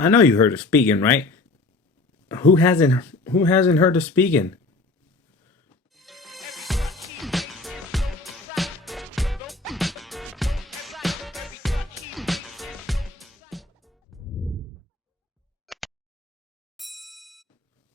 I know you heard of Spigen, right? Who hasn't heard of Spigen?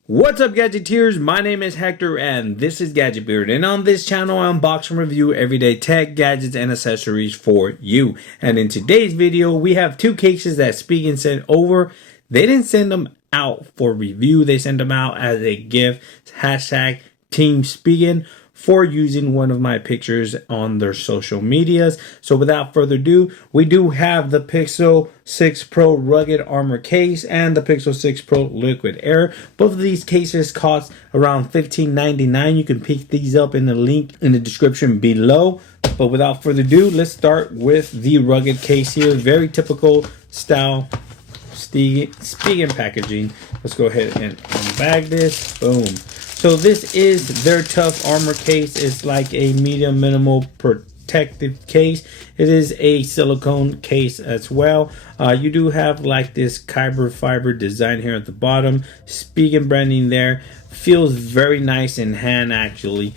What's up, Gadgeteers? My name is Hector and this is Gadget Beard, and on this channel I unbox and review everyday tech, gadgets, and accessories for you. And in today's video we have two cases that Spigen sent over. They didn't send them out for review, they sent them out as a gift. Hashtag Team Spigen for using one of my pictures on their social medias. So without further ado, we do have the Pixel 6 Pro Rugged Armor case and the Pixel 6 Pro Liquid Air. Both of these cases cost around $15.99. You can pick these up in the link in the description below. But without further ado, let's start with the rugged case here. Very typical style Spigen packaging. Let's go ahead and unbag this. Boom. So this is their tough armor case. It's like a medium minimal protective case. It is a silicone case as well. You do have like this carbon fiber design here at the bottom. Spigen branding there. Feels very nice in hand actually.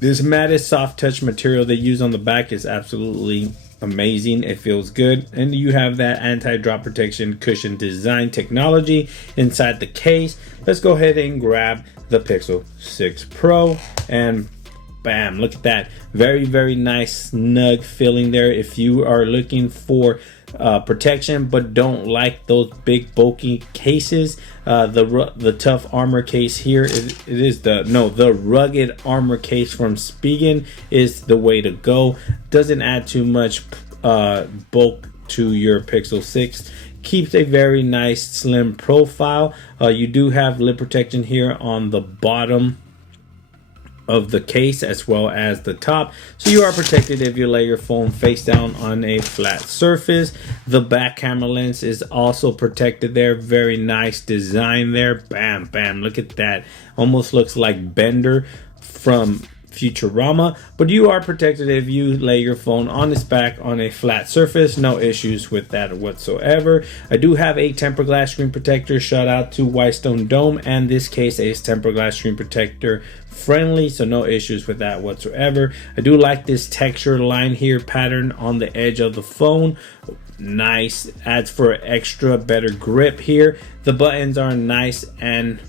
This matted soft touch material they use on the back is absolutely amazing. It feels good, and you have that anti-drop protection cushion design technology inside the case. Let's go ahead and grab the Pixel 6 Pro, and bam, look at that. Very nice snug feeling there. If you are looking for protection but don't like those big bulky cases, the tough armor case here the rugged armor case from Spigen is the way to go. Doesn't add too much bulk to your Pixel 6. Keeps a very nice slim profile. You do have lip protection here on the bottom of the case as well as the top, so you are protected if you lay your phone face down on a flat surface. The back camera lens is also protected there. Very nice design there. Bam, look at that. Almost looks like Bender from Futurama, but you are protected if you lay your phone on its back on a flat surface. No issues with that whatsoever. I do have a tempered glass screen protector. Shout out to Whitestone Dome, and this case is tempered glass screen protector friendly, so no issues with that whatsoever. I do like this texture line here pattern on the edge of the phone. Nice, adds for extra better grip here. The buttons are nice and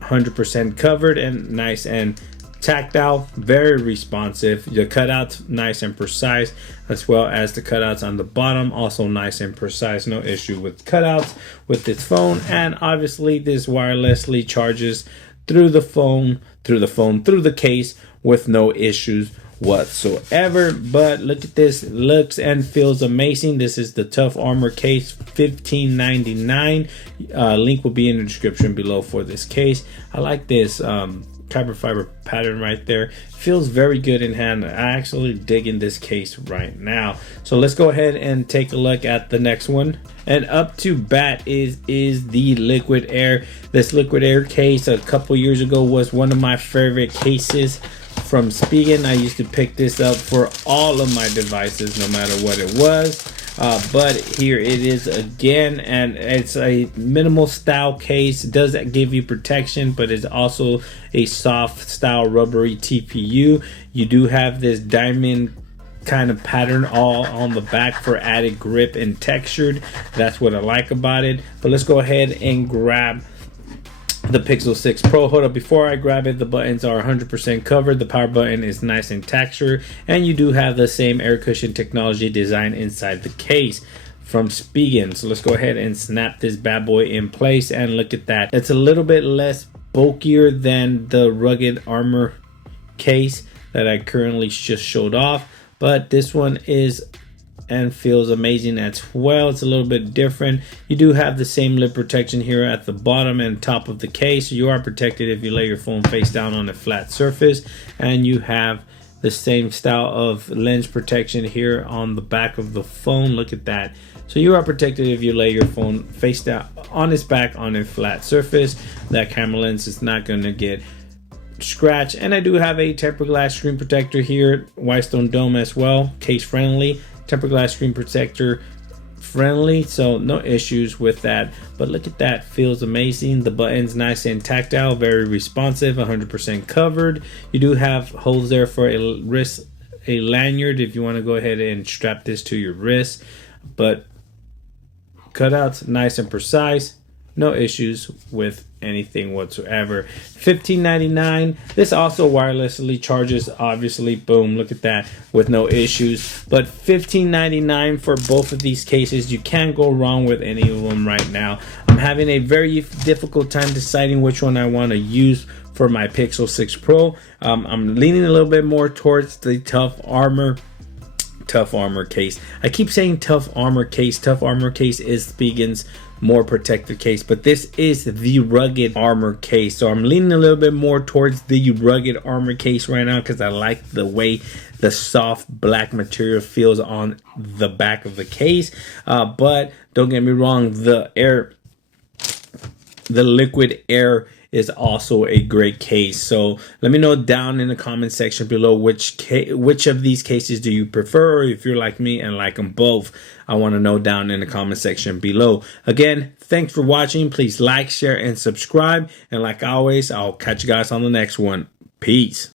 100% covered and nice and tactile, very responsive. The cutouts nice and precise, as well as the cutouts on the bottom also nice and precise. No issue with cutouts with this phone. And obviously this wirelessly charges through the case with no issues whatsoever. But look at this, looks and feels amazing. This is the tough armor case, $15.99. Link will be in the description below for this case. I like this carbon fiber pattern right there. Feels very good in hand. I actually digging this case right now. So let's go ahead and take a look at the next one. And up to bat is the Liquid Air. This Liquid Air case a couple years ago was one of my favorite cases from Spigen. I used to pick this up for all of my devices no matter what it was. But here it is again, and it's a minimal style case. It does give you protection, but it's also a soft style rubbery TPU. You do have this diamond kind of pattern all on the back for added grip and textured. That's what I like about it. But let's go ahead and grab the Pixel 6 Pro. Hold up, before I grab it, the buttons are 100% covered. The power button is nice and textured, and you do have the same air cushion technology design inside the case from Spigen. So let's go ahead and snap this bad boy in place, and look at that. It's a little bit less bulkier than the rugged armor case that I currently just showed off, but this one is and feels amazing as well. It's a little bit different. You do have the same lip protection here at the bottom and top of the case. You are protected if you lay your phone face down on a flat surface, and you have the same style of lens protection here on the back of the phone. Look at that. So you are protected if you lay your phone face down on its back on a flat surface. That camera lens is not going to get scratched. And I do have a tempered glass screen protector here, Whitestone Dome as well, case friendly. Tempered glass screen protector friendly, so no issues with that. But look at that, feels amazing. The button's nice and tactile, very responsive, 100% covered. You do have holes there for a lanyard if you want to go ahead and strap this to your wrist, but cutouts nice and precise, no issues with anything whatsoever. $15.99. This also wirelessly charges, obviously. Boom, look at that, with no issues. But $15.99 for both of these cases. You can't go wrong with any of them right now. I'm having a very difficult time deciding which one I want to use for my Pixel 6 Pro. I'm leaning a little bit more towards the Tough Armor case. I keep saying Tough Armor case. Tough Armor case is Spigen's more protective case, but this is the Rugged Armor case. So I'm leaning a little bit more towards the Rugged Armor case right now because I like the way the soft black material feels on the back of the case. But don't get me wrong, the liquid air is also a great case. So let me know down in the comment section below which of these cases do you prefer, or if you're like me and like them both. I want to know down in the comment section below. Again, thanks for watching. Please like, share, and subscribe. And like always, I'll catch you guys on the next one. Peace.